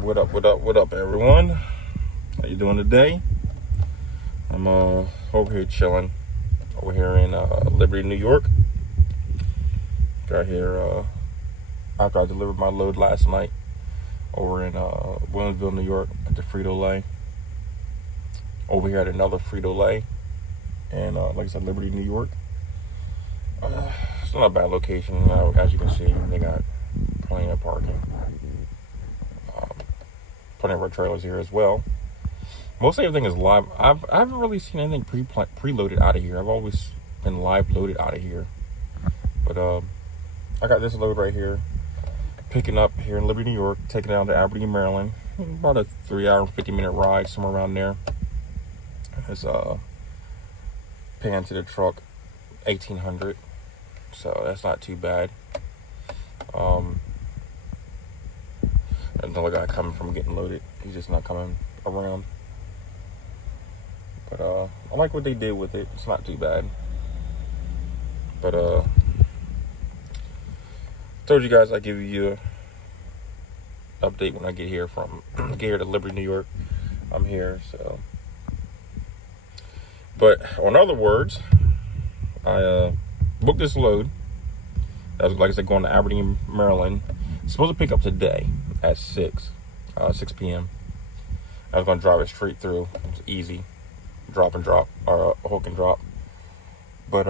What up, everyone? How you doing today? I'm over here chilling over here in Liberty, New York. Got here after I delivered my load last night over in Williamsville, New York at the Frito-Lay. Over here at another Frito-Lay, and like I said, Liberty, New York. It's not a bad location. As you can see, they got plenty of parking. Plenty of our trailers here as well. Most everything is live. I haven't really seen anything preloaded out of here. I've always been live loaded out of here. But I got this load right here, picking up here in Liberty, New York, taking it down to Aberdeen, Maryland. About a 3-hour and 50-minute ride, somewhere around there. It's paying to the truck $1,800, so that's not too bad. Another guy coming from getting loaded. He's just not coming around. But I like what they did with it. It's not too bad. But told you guys I'd give you an update when I get here to Liberty, New York. I'm here, so. But in other words, I booked this load. That was, like I said, going to Aberdeen, Maryland. It's supposed to pick up today at 6 p.m. I was going to drive it straight through. It's easy. Drop and drop, or hook and drop. But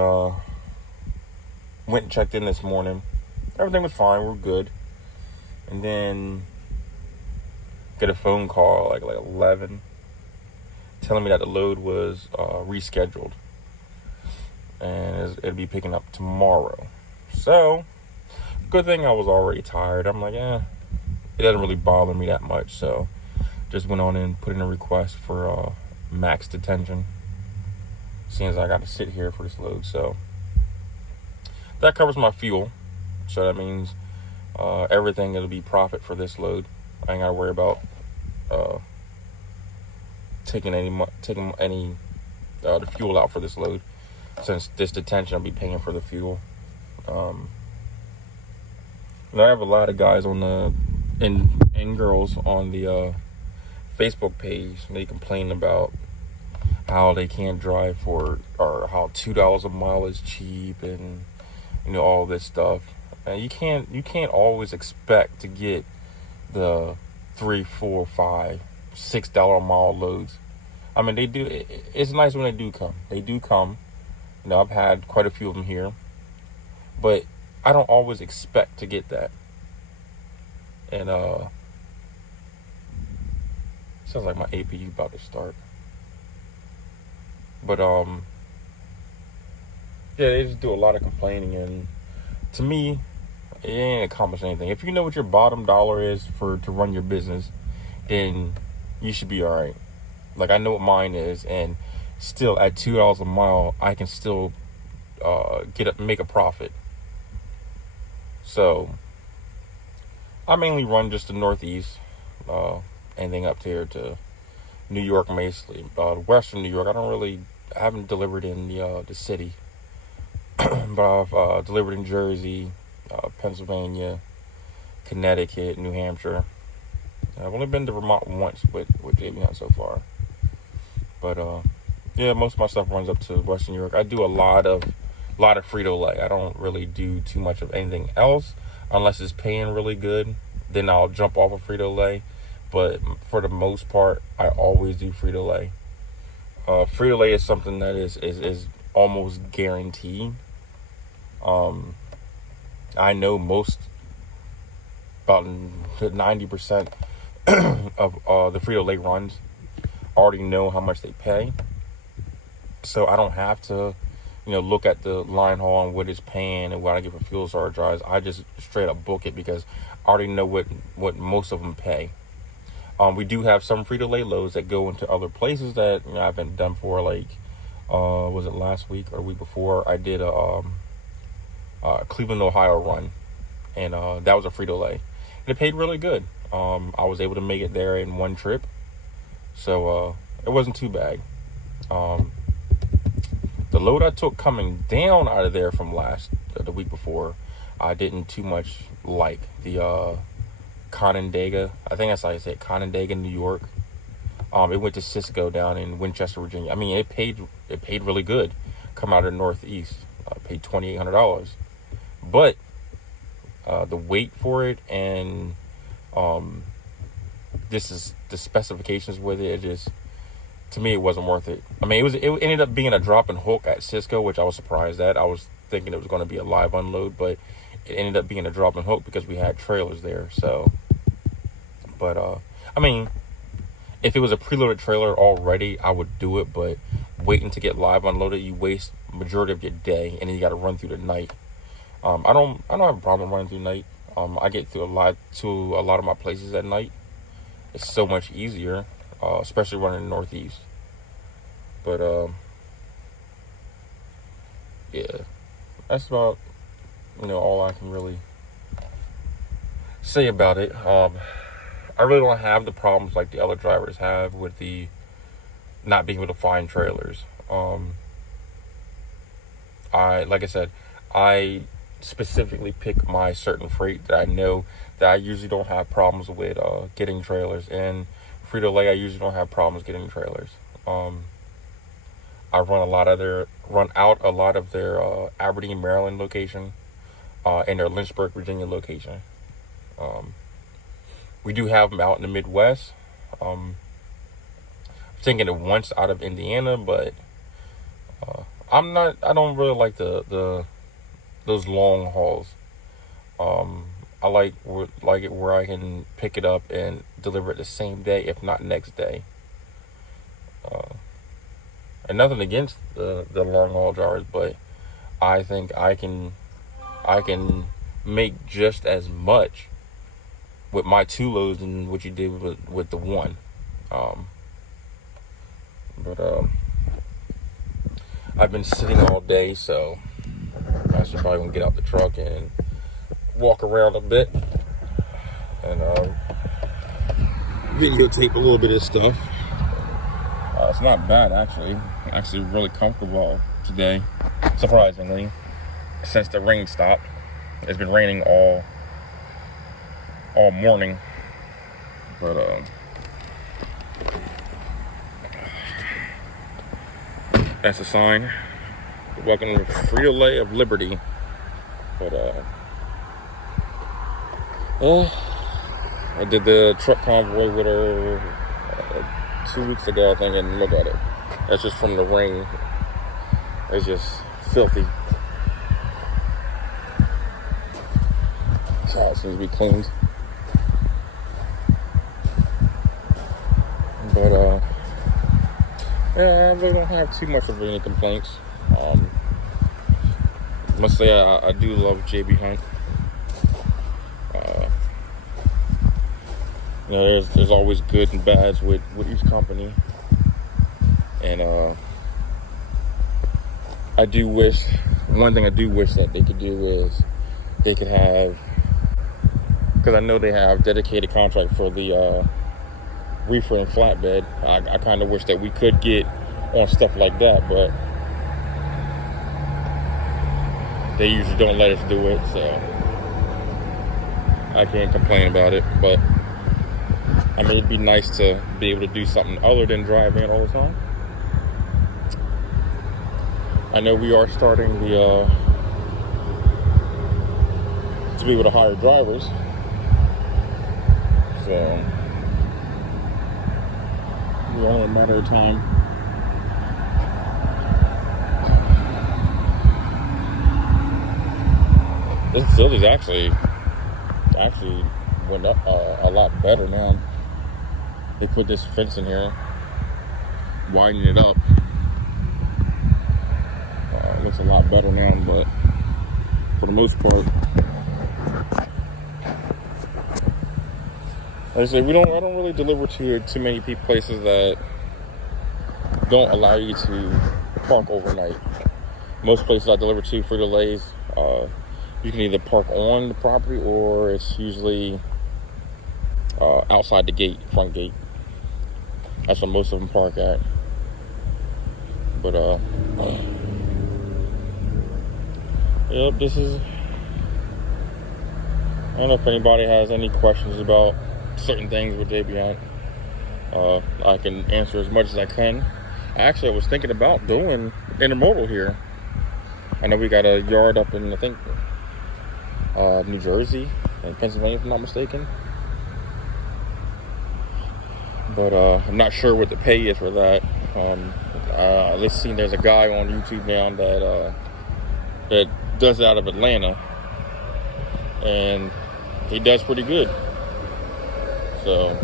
went and checked in this morning. Everything was fine. We're good. And then get a phone call like 11 telling me that the load was rescheduled. And it'll be picking up tomorrow. So, good thing I was already tired. I'm like, it doesn't really bother me that much. So, just went on and put in a request for max detention, seeing as I got to sit here for this load. So, that covers my fuel. So, that means everything it'll be profit for this load. I ain't got to worry about taking any the fuel out for this load. Since this detention, I'll be paying for the fuel. And I have a lot of guys on the and girls on the Facebook page. And they complain about how they can't drive or how $2 a mile is cheap, and all this stuff. And you can't always expect to get the $3, $4, $5, $6 a mile loads. I mean, they do. It's nice when they do come. They do come. I've had quite a few of them here, but I don't always expect to get that. And sounds like my APU about to start. But yeah, they just do a lot of complaining, and to me, it ain't accomplish anything. If you know what your bottom dollar is to run your business, then you should be all right. Like, I know what mine is, and still at $2 a mile, I can still make a profit. So I mainly run just the Northeast, anything up here to New York, mostly Western New York. I haven't delivered in the city, but I've delivered in Jersey, Pennsylvania, Connecticut, New Hampshire. I've only been to Vermont once with JB Hunt so far, but yeah, most of my stuff runs up to Western New York. I do a lot of Frito-Lay. I don't really do too much of anything else unless it's paying really good. Then I'll jump off of Frito-Lay. But for the most part, I always do Frito-Lay. Frito-Lay is something that is almost guaranteed. I know about 90% of the Frito-Lay runs already know how much they pay. So I don't have to, look at the line haul and what it's paying and what I get for fuel surcharge. I just straight up book it because I already know what most of them pay. We do have some Frito-Lay loads that go into other places that I've been done for. Like, was it last week or week before? I did a Cleveland, Ohio run, and that was a Frito-Lay, and it paid really good. I was able to make it there in one trip, so it wasn't too bad. The load I took coming down out of there from the week before, I didn't too much like. The Conondaga. I think that's how you say it, Conondaga, New York. It went to Cisco down in Winchester, Virginia. I mean, it paid really good. Come out of the Northeast, paid $2,800, but the wait for it and this is the specifications with it. It just, to me, it wasn't worth it. I mean, it ended up being a drop and hook at Cisco, which I was surprised at. I was thinking it was going to be a live unload, but it ended up being a drop and hook because we had trailers there. So, but I mean, if it was a preloaded trailer already, I would do it. But waiting to get live unloaded, you waste majority of your day, and then you got to run through the night. I don't have a problem running through night. I get through a lot of my places at night. It's so much easier, especially running in the Northeast. But yeah, that's about all I can really say about it. I really don't have the problems like the other drivers have with the not being able to find trailers. Like I said, I specifically pick my certain freight that I know that I usually don't have problems with getting trailers. And Frito-Lay, I usually don't have problems getting trailers. I run out a lot of their Aberdeen, Maryland location, and their Lynchburg, Virginia location. We do have them out in the Midwest. I'm thinking it once out of Indiana, but I don't really like those long hauls. I like it where I can pick it up and deliver it the same day, if not next day. And nothing against the long haul drivers, but I think I can make just as much with my 2 loads than what you did with the one. But I've been sitting all day, so I should probably gonna get out the truck and walk around a bit and videotape a little bit of stuff. It's not bad, actually really comfortable today, surprisingly, since the rain stopped. It's been raining all morning, but that's a sign. Welcome to Frito-Lay of Liberty. But I did the truck convoy with her 2 weeks ago, I think, and look at it. That's just from the rain. It's just filthy. That's how it seems to be cleaned. But yeah, I really don't have too much of any complaints. I must say I do love JB Hunt. There's always good and bads with each company, and one thing I do wish that they could do is they could have, because I know they have dedicated contract for the reefer and flatbed. I kind of wish that we could get on stuff like that, but they usually don't let us do it, so I can't complain about it. But I mean, it'd be nice to be able to do something other than drive in all the time. I know we are starting to be able to hire drivers, so it's only a matter of time. This facility's actually went up a lot better now. They put this fence in here, widening it up. It looks a lot better now, but for the most part, like I said, I don't really deliver to too many places that don't allow you to park overnight. Most places I deliver to, Frito-Lay's, you can either park on the property or it's usually outside the gate, front gate. That's where most of them park at. But yep, this is don't know if anybody has any questions about certain things with JB Hunt. I can answer as much as I can. Actually, I was thinking about doing intermodal here. I know we got a yard up in, I think, New Jersey and Pennsylvania, if I'm not mistaken. But I'm not sure what the pay is for that. Let's see, there's a guy on YouTube now that does it out of Atlanta, and he does pretty good. So,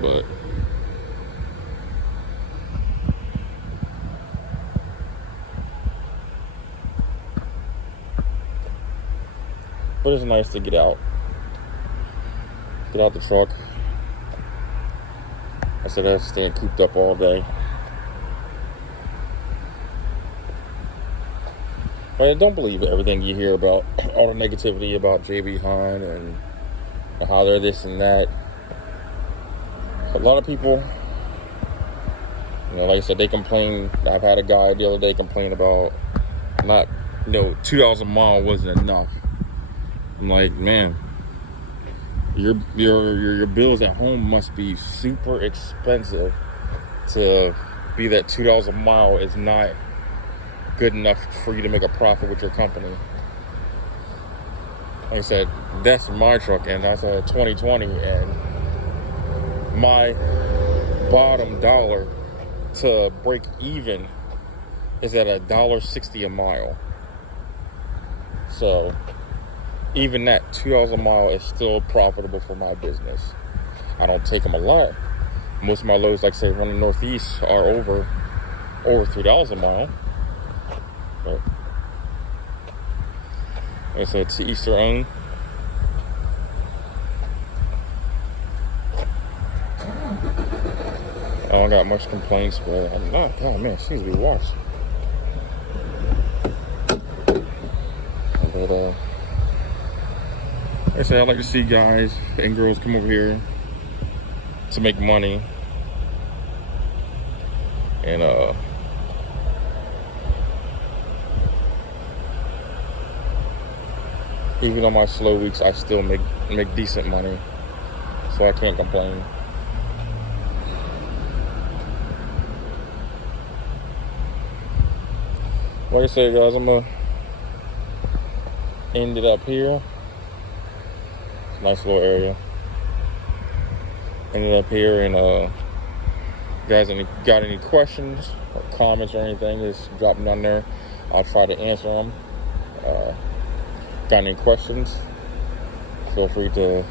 but it's nice to get out the truck instead of staying cooped up all day. But don't believe everything you hear about all the negativity about JB Hunt and how they're this and that. A lot of people, like I said, they complain. I've had a guy the other day complain about $2 a mile wasn't enough. I'm like, man, your bills at home must be super expensive to be that $2 a mile is not good enough for you to make a profit with your company. Like I said, that's my truck, and that's a 2020, and my bottom dollar to break even is at $1.60 a mile. So even that $2 a mile is still profitable for my business. I don't take them a lot. Most of my loads, like say, running Northeast, are over $3 a mile. But like I said, to each their own. I don't got much complaints, but I'm not. Oh man, it seems to be washed. But like I said, I like to see guys and girls come over here to make money, and even on my slow weeks, I still make decent money, so I can't complain. Like I said, guys, I'm gonna end it up here. It's a nice little area. Ended up here, and guys, got any questions or comments or anything, just drop them down there. I'll try to answer them. Got any questions, feel free to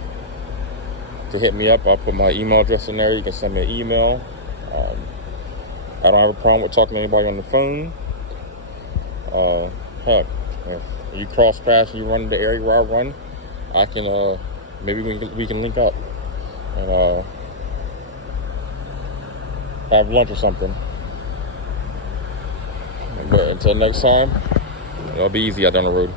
hit me up. I'll put my email address in there. You can send me an email. I don't have a problem with talking to anybody on the phone. Heck, if you cross paths and you run the area where I run, I can maybe we can link up and have lunch or something. But until next time, it'll be easy out down the road.